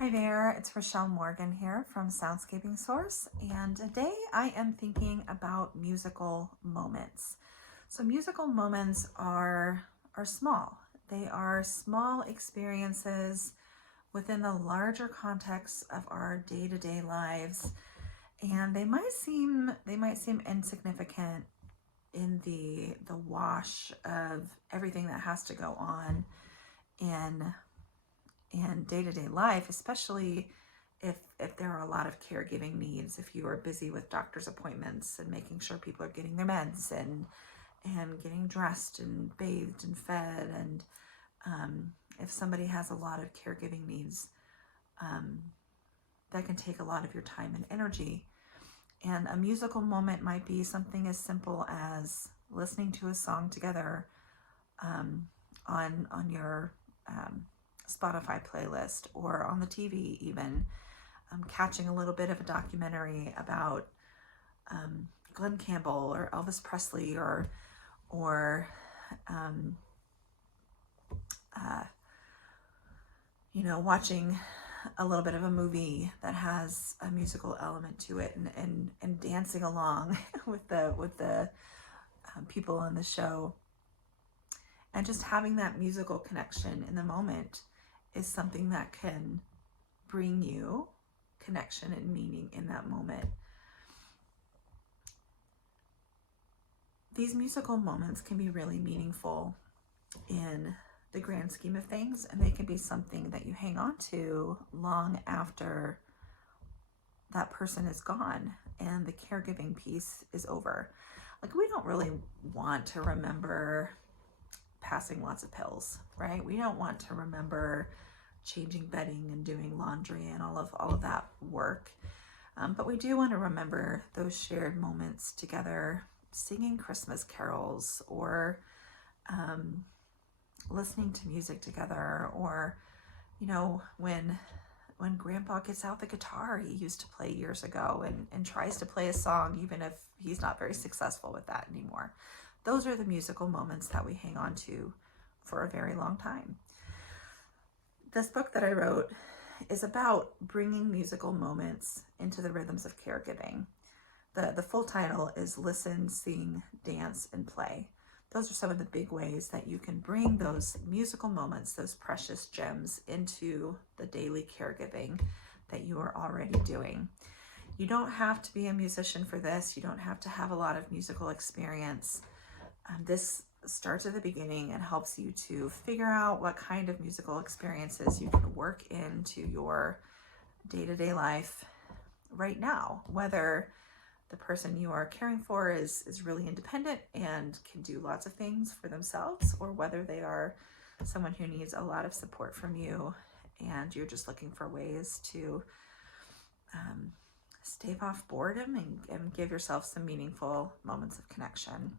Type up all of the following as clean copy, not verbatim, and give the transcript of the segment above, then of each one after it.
Hi there, it's Rochelle Morgan here from Soundscaping Source, and today I am thinking about musical moments. So musical moments are small. They are small experiences within the larger context of our day-to-day lives, and they might seem insignificant in the wash of everything that has to go on in day-to-day life, especially if there are a lot of caregiving needs, if you are busy with doctor's appointments and making sure people are getting their meds and getting dressed and bathed and fed, and if somebody has a lot of caregiving needs, that can take a lot of your time and energy. And a musical moment might be something as simple as listening to a song together on your Spotify playlist, or on the TV even, catching a little bit of a documentary about Glenn Campbell or Elvis Presley, or watching a little bit of a movie that has a musical element to it, and dancing along with the people on the show, and just having that musical connection in the moment is something that can bring you connection and meaning in that moment. These musical moments can be really meaningful in the grand scheme of things, and they can be something that you hang on to long after that person is gone and the caregiving piece is over. Like, we don't really want to remember passing lots of pills, right? We don't want to remember changing bedding and doing laundry and all of that work. But we do want to remember those shared moments together, singing Christmas carols, or listening to music together, or, when Grandpa gets out the guitar he used to play years ago and tries to play a song, even if he's not very successful with that anymore. Those are the musical moments that we hang on to for a very long time. This book that I wrote is about bringing musical moments into the rhythms of caregiving. The full title is Listen, Sing, Dance, and Play. Those are some of the big ways that you can bring those musical moments, those precious gems, into the daily caregiving that you are already doing. You don't have to be a musician for this. You don't have to have a lot of musical experience. This starts at the beginning and helps you to figure out what kind of musical experiences you can work into your day-to-day life right now, whether the person you are caring for is really independent and can do lots of things for themselves, or whether they are someone who needs a lot of support from you and you're just looking for ways to stave off boredom and give yourself some meaningful moments of connection.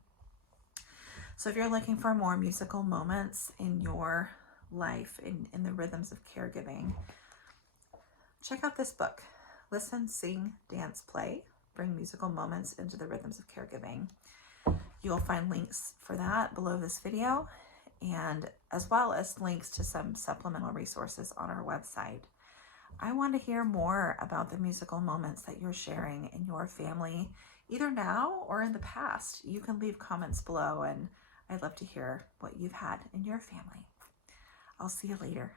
So if you're looking for more musical moments in your life, in the rhythms of caregiving, check out this book, Listen, Sing, Dance, Play, Bring Musical Moments into the Rhythms of Caregiving. You'll find links for that below this video, and as well as links to some supplemental resources on our website. I want to hear more about the musical moments that you're sharing in your family, either now or in the past. You can leave comments below, and I'd love to hear what you've had in your family. I'll see you later.